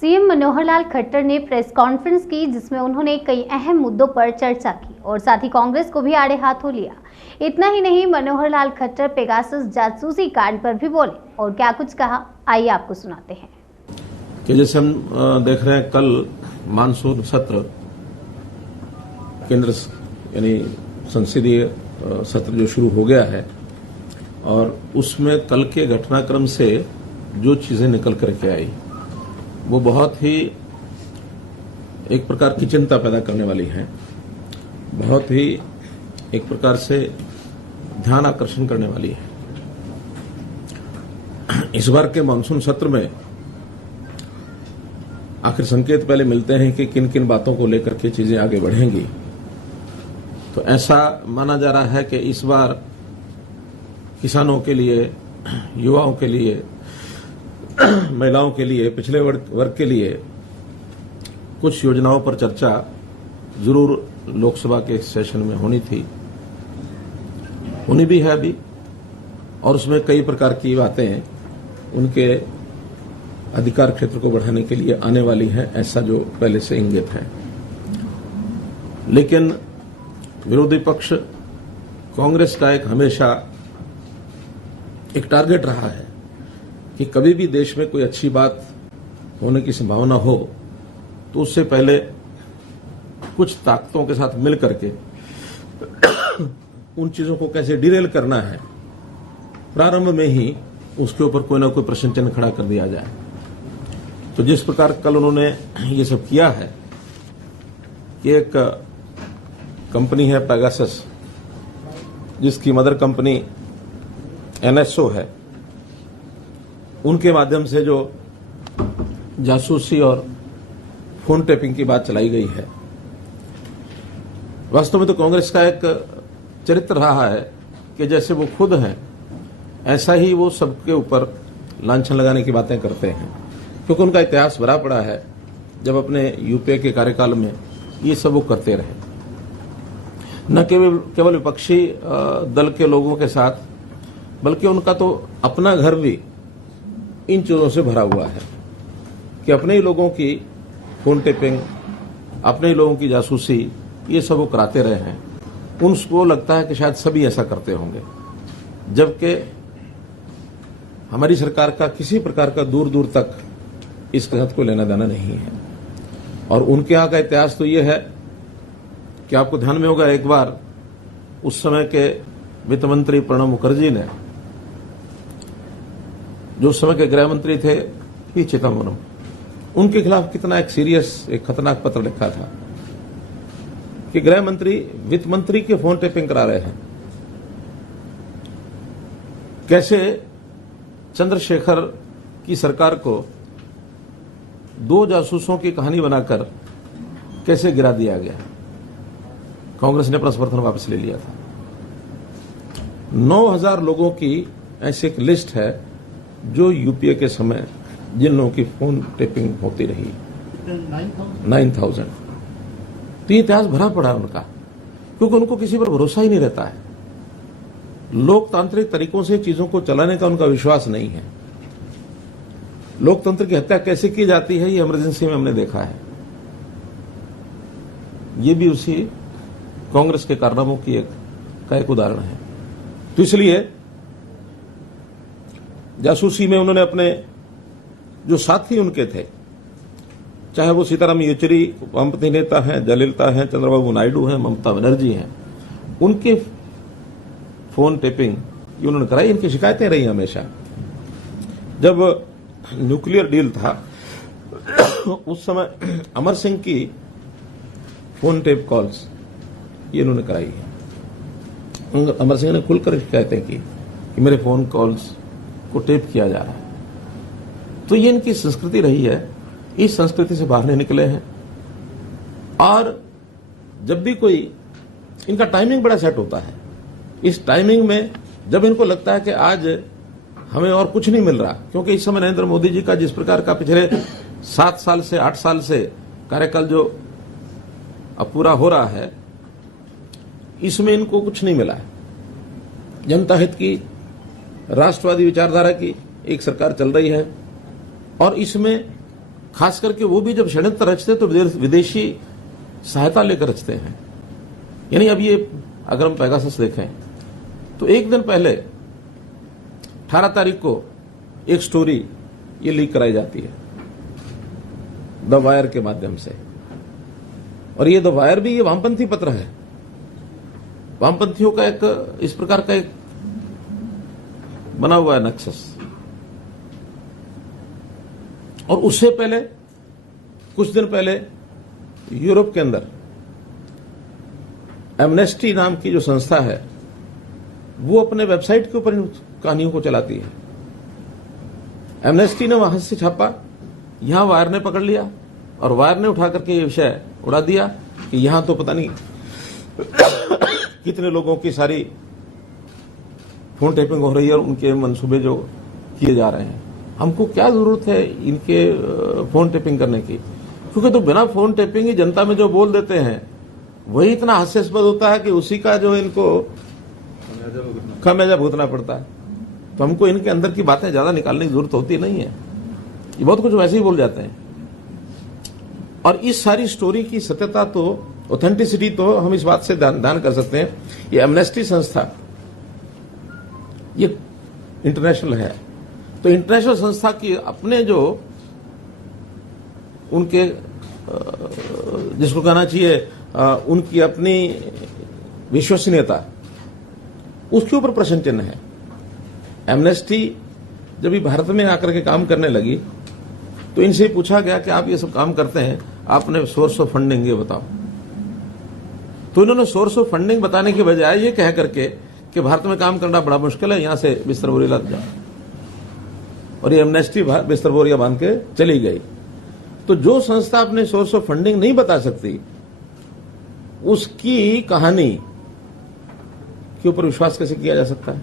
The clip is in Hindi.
सीएम मनोहर लाल खट्टर ने प्रेस कॉन्फ्रेंस की, जिसमें उन्होंने कई अहम मुद्दों पर चर्चा की और साथ ही कांग्रेस को भी आड़े हाथों लिया। इतना ही नहीं, मनोहर लाल खट्टर पेगासस जासूसी कांड पर भी बोले और क्या कुछ कहा, आइए आपको सुनाते हैं। कि जैसे हम देख रहे हैं, कल मानसून सत्र केंद्र यानी संसदीय सत्र जो शुरू हो गया है और उसमें कल के घटनाक्रम से जो चीजें निकल करके आई वो बहुत ही एक प्रकार की चिंता पैदा करने वाली है, बहुत ही एक प्रकार से ध्यान आकर्षण करने वाली है। इस बार के मानसून सत्र में आखिर संकेत पहले मिलते हैं कि किन किन बातों को लेकर के चीजें आगे बढ़ेंगी। तो ऐसा माना जा रहा है कि इस बार किसानों के लिए, युवाओं के लिए, महिलाओं के लिए, पिछड़े वर्ग के लिए कुछ योजनाओं पर चर्चा जरूर लोकसभा के सेशन में होनी थी, होनी भी है अभी, और उसमें कई प्रकार की बातें उनके अधिकार क्षेत्र को बढ़ाने के लिए आने वाली हैं, ऐसा जो पहले से इंगित है। लेकिन विरोधी पक्ष कांग्रेस का एक हमेशा एक टारगेट रहा है कि कभी भी देश में कोई अच्छी बात होने की संभावना हो तो उससे पहले कुछ ताकतों के साथ मिल करके उन चीजों को कैसे डिरेल करना है, प्रारंभ में ही उसके ऊपर कोई ना कोई प्रश्न चिन्ह खड़ा कर दिया जाए। तो जिस प्रकार कल उन्होंने ये सब किया है कि एक कंपनी है पेगासस, जिसकी मदर कंपनी एनएसओ है, उनके माध्यम से जो जासूसी और फोन टेपिंग की बात चलाई गई है, वास्तव में तो कांग्रेस का एक चरित्र रहा है कि जैसे वो खुद हैं ऐसा ही वो सबके ऊपर लांछन लगाने की बातें करते हैं, क्योंकि उनका इतिहास भरा पड़ा है। जब अपने यूपीए के कार्यकाल में ये सब वो करते रहे, न केवल विपक्षी दल के लोगों के साथ, बल्कि उनका तो अपना घर भी इन चीजों से भरा हुआ है कि अपने ही लोगों की फोन टेपिंग, अपने ही लोगों की जासूसी, ये सब वो कराते रहे हैं। उनको लगता है कि शायद सभी ऐसा करते होंगे, जबकि हमारी सरकार का किसी प्रकार का दूर दूर तक इसके साथ कोई लेना देना नहीं है। और उनके यहाँ का इतिहास तो ये है कि आपको ध्यान में होगा, एक बार उस समय के वित्त मंत्री प्रणब मुखर्जी ने, जो उस समय के गृह मंत्री थे पी चिदम्बरम, उनके खिलाफ कितना एक सीरियस, एक खतरनाक पत्र लिखा था कि गृह मंत्री वित्त मंत्री के फोन टेपिंग करा रहे हैं। कैसे चंद्रशेखर की सरकार को दो जासूसों की कहानी बनाकर कैसे गिरा दिया गया। कांग्रेस ने अपना समर्थन वापस ले लिया था। 9,000 लोगों की ऐसी एक लिस्ट है जो यूपीए के समय जिन लोगों की फोन टेपिंग होती रही, 9,000। तो ये इतिहास भरा पड़ा है उनका, क्योंकि उनको किसी पर भरोसा ही नहीं रहता है। लोकतांत्रिक तरीकों से चीजों को चलाने का उनका विश्वास नहीं है। लोकतंत्र की हत्या कैसे की जाती है, ये इमरजेंसी में हमने देखा है। ये भी उसी कांग्रेस के कारनामों की एक उदाहरण है। तो इसलिए जासूसी में उन्होंने अपने जो साथी उनके थे, चाहे वो सीताराम येचुरी वामपंथी नेता हैं, जयललिता हैं, चंद्रबाबू नायडू हैं, ममता बनर्जी हैं, उनके फोन टेपिंग ये उन्होंने कराई। इनकी शिकायतें रही हमेशा। जब न्यूक्लियर डील था उस समय अमर सिंह की फोन टेप कॉल्स ये इन्होंने कराई है। अमर सिंह ने खुलकर शिकायतें की कि मेरे फोन कॉल्स को टेप किया जा रहा है। तो ये इनकी संस्कृति रही है, इस संस्कृति से बाहर नहीं निकले हैं। और जब भी कोई, इनका टाइमिंग बड़ा सेट होता है। इस टाइमिंग में जब इनको लगता है कि आज हमें और कुछ नहीं मिल रहा, क्योंकि इस समय नरेंद्र मोदी जी का जिस प्रकार का पिछले 7 साल से 8 साल से कार्यकाल जो अब पूरा हो रहा है, इसमें इनको कुछ नहीं मिला है। जनता हित की, राष्ट्रवादी विचारधारा की एक सरकार चल रही है और इसमें खास करके वो भी जब षड्यंत्र रचते तो विदेशी सहायता लेकर रचते हैं। यानी अब ये अगर हम पेगासस देखें तो एक दिन पहले 18 तारीख को एक स्टोरी ये लीक कराई जाती है द वायर के माध्यम से, और ये द वायर भी ये वामपंथी पत्र है, वामपंथियों का एक इस प्रकार का एक बना हुआ है नक्सस। और उससे पहले कुछ दिन पहले यूरोप के अंदर एमनेस्टी नाम की जो संस्था है वो अपने वेबसाइट के ऊपर इन कहानियों को चलाती है। एमनेस्टी ने वहां से छापा, यहां वायर ने पकड़ लिया और वायर ने उठा करके ये विषय उड़ा दिया कि यहां तो पता नहीं कितने लोगों की सारी फोन टेपिंग हो रही है और उनके मंसूबे जो किए जा रहे हैं। हमको क्या जरूरत है इनके फोन टेपिंग करने की, क्योंकि तो बिना फोन टेपिंग ही जनता में जो बोल देते हैं वही इतना हास्यास्पद होता है कि उसी का जो इनको खमियाजा भुगतना पड़ता है। तो हमको इनके अंदर की बातें ज्यादा निकालने की जरूरत होती नहीं है, ये बहुत कुछ वैसे ही बोल जाते हैं। और इस सारी स्टोरी की सत्यता तो ऑथेंटिसिटी तो हम इस बात से दान कर सकते हैं, ये एमनेस्टी संस्था ये इंटरनेशनल है, तो इंटरनेशनल संस्था की अपने जो उनके जिसको कहना चाहिए उनकी अपनी विश्वसनीयता उसके ऊपर प्रश्न चिन्ह है। एमनेस्टी जब ये भारत में आकर के काम करने लगी तो इनसे पूछा गया कि आप ये सब काम करते हैं, आपने सोर्स ऑफ फंडिंग ये बताओ। तो इन्होंने सोर्स ऑफ फंडिंग बताने के बजाय ये कह करके कि भारत में काम करना बड़ा मुश्किल है, यहां से बिस्तर बोरी लग जाओ, और ये एमनेस्टी बिस्तर बोरिया बांध के चली गई। तो जो संस्था अपने सोर्स ऑफ फंडिंग नहीं बता सकती उसकी कहानी के ऊपर विश्वास कैसे किया जा सकता है?